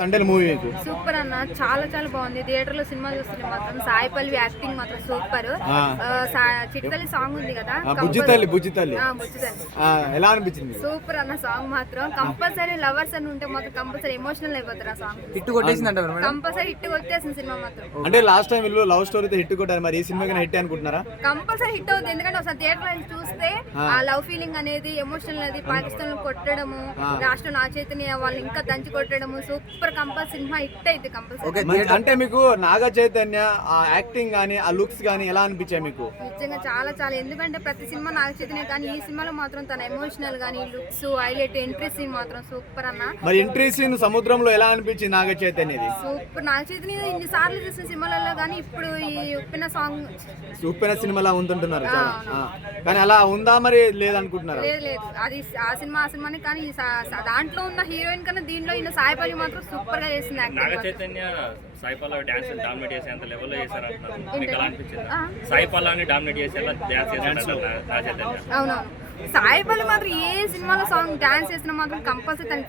Thandel movie మీకు? Super అన్న, చాలా చాలా బాగుంది. థియేటర్ లో సినిమా చూస్తుంటే మాత్రం సాయి పల్లవి యాక్టింగ్ మాత్రం సూపర్. చిట్టతల్లి సాంగ్ ఉంది కదా, బుజ్జితల్లి బుజ్జితల్లి ఎలా అనిపించింది? సూపర్ అన్న సాంగ్ మాత్రం. కంపల్సరీ లవర్స్ అని ఉంటే మాత్రం కంపల్సరీ ఎమోషనల్ అయిపోతారు. ఆ సాంగ్ హిట్ కొట్టేసింది, కంపల్సరీ హిట్ కొట్టేసింది సినిమా మాత్రం. అంటే లాస్ట్ టైం వీళ్ళు లవ్ స్టోరీతో హిట్ కొట్టారు, మరి ఈ సినిమా హిట్ అనుకుంటున్నారా? కంపల్సరీ హిట్ అవుతుంది, ఎందుకంటే ఒకసారి థియేటర్ లో చూస్తే ఆ లవ్ ఫీలింగ్ అనేది, ఎమోషనల్ అనేది, పాకిస్తాన్ లో కొట్టడము, రాష్ట్రం నా చైతన్య వాళ్ళు ఇంకా దంచి కొట్టడము సూపర్. కంపల్సరీ సినిమా హిట్ అయితే కంపల్సరీ. అంటే మీకు నాగ చైతన్య ఆ యాక్టింగ్ గానీ ఆ లుక్స్ గానీ ఎలా అనిపించాయి మీకు? నిజంగా చాలా చాలా, ఎందుకంటే ప్రతి సినిమా నాగ చైతన్య కానీ ఈ సినిమాలో మాత్రం తన ఎమోషనల్ గానీ లుక్స్ హైలైట్, ఎంట్రీ సీన్ మాత్రం సూపర్ అన్న. మరి ఎంట్రీ సీన్ సముద్రంలో ఎలా అనిపించింది నాగ చైతన్యది? సూపర్. నాగ చైతన్య ఇన్ని సార్లు చూసిన సినిమాలలో కానీ ఇప్పుడు ఈ ఉప్పిన సాంగ్ ఉప్పిన సినిమాలా ఉంటుంటున్నారు కానీ అలా ఉందా మరి లేదనుకుంటున్నారు? లేదు లేదు, అది ఆ సినిమాని కానీ దాంట్లో ఉన్న హీరోయిన్ కన్నా దీంట్లో ఈయన సాయి పల్లవి మాత్రం సూపర్ గా చేసింది acting. Naga Chaitanya Sai Pallavi dance dominate చేసేంత లెవెల్లో చేశారు అంటున్నారు, మీకు ఎలా అనిపించింది? సాయి పల్లవిని డామినేట్ చేసేలా డాన్స్ చేశారు నాగ చైతన్య. అవునవును, సాయి పల్లవి మాత్రం ఏ సినిమాలో సాంగ్ డాన్స్ చేసినా మాత్రం కంపల్సరీ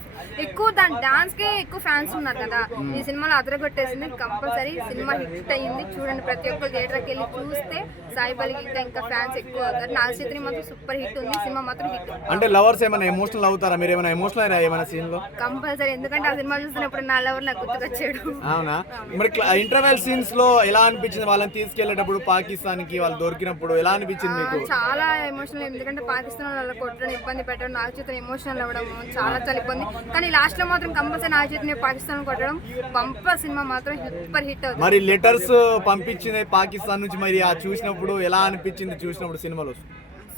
ఎక్కువ దాని డాన్స్ కే ఎక్కువ ఫ్యాన్స్ ఉన్నారు కదా. ఈ సినిమాలో అదరగొట్టేసింది, కంపల్సరీ సినిమా హిట్ అయ్యింది. చూడండి, ప్రతి ఒక్కరు థియేటర్కి వెళ్ళి చూస్తే సాయి పల్లవికి ఇంకా ఫ్యాన్స్ ఎక్కువ అవుతారు. నాగ చైతన్య మాత్రం సూపర్ హిట్ ఉంది, సినిమా మాత్రం హిట్. అంటే లవర్స్ ఏమైనా ఎమోషనల్ అవుతారా? మీరు ఏమైనా ఎమోషనల్ అయ్యారా ఏమైనా సీన్ లో? కంపల్సరీ, ఎందుకంటే ఆ సినిమా చూస్తున్నప్పుడు నా లవర్ నాకు గుర్తుకొచ్చాడు. అవునా? మరి ఇంటర్వెల్ సీన్స్ లో ఎలా అనిపించింది? వాళ్ళని తీసుకెళ్లేటప్పుడు పాకిస్తాన్ కి వాళ్ళు దొరికినప్పుడు ఎలా అనిపించింది మీకు? చాలా ఎమోషనల్, ఎందుకంటే పాకిస్తాన్ వాళ్ళ కొట్టడం, ఇబ్బంది పెట్టడం, నాగ చైతన్య ఎమోషనల్ అవ్వడం చాలా చాలా ఇబ్బంది. కానీ లాస్ట్ లో మాత్రం కంపల్సరీ నాగ చైతన్య పాకిస్తాన్ కొట్టడం బంపర్. సినిమా మాత్రం సూపర్ హిట్ అవుతుంది. మరి లెటర్స్ పంపించింది పాకిస్తాన్ నుంచి, మరి ఆ చూసినప్పుడు ఎలా అనిపించింది? చూసినప్పుడు సినిమాలో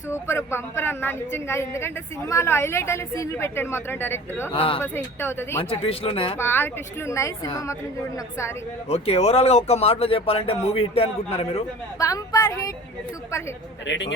సూపర్ బంపర్ అన్న నిజంగా, ఎందుకంటే సినిమాలో హైలైట్ అయ్యే సీన్లు పెట్టాడు మాత్రం డైరెక్టర్. కంపల్సరీ హిట్ అవుతుంది. మంచి ట్విస్ట్లు ఉన్నాయి, బాగా ట్విస్ట్లు ఉన్నాయి. సినిమా మాత్రం చూడండి ఒకసారి. ఓకే, ఓవరాల్ గా ఒక్క మాటలో చెప్పాలంటే మూవీ హిట్ అనుకుంటున్నారా మీరు? Bumper hit, super hit. Rating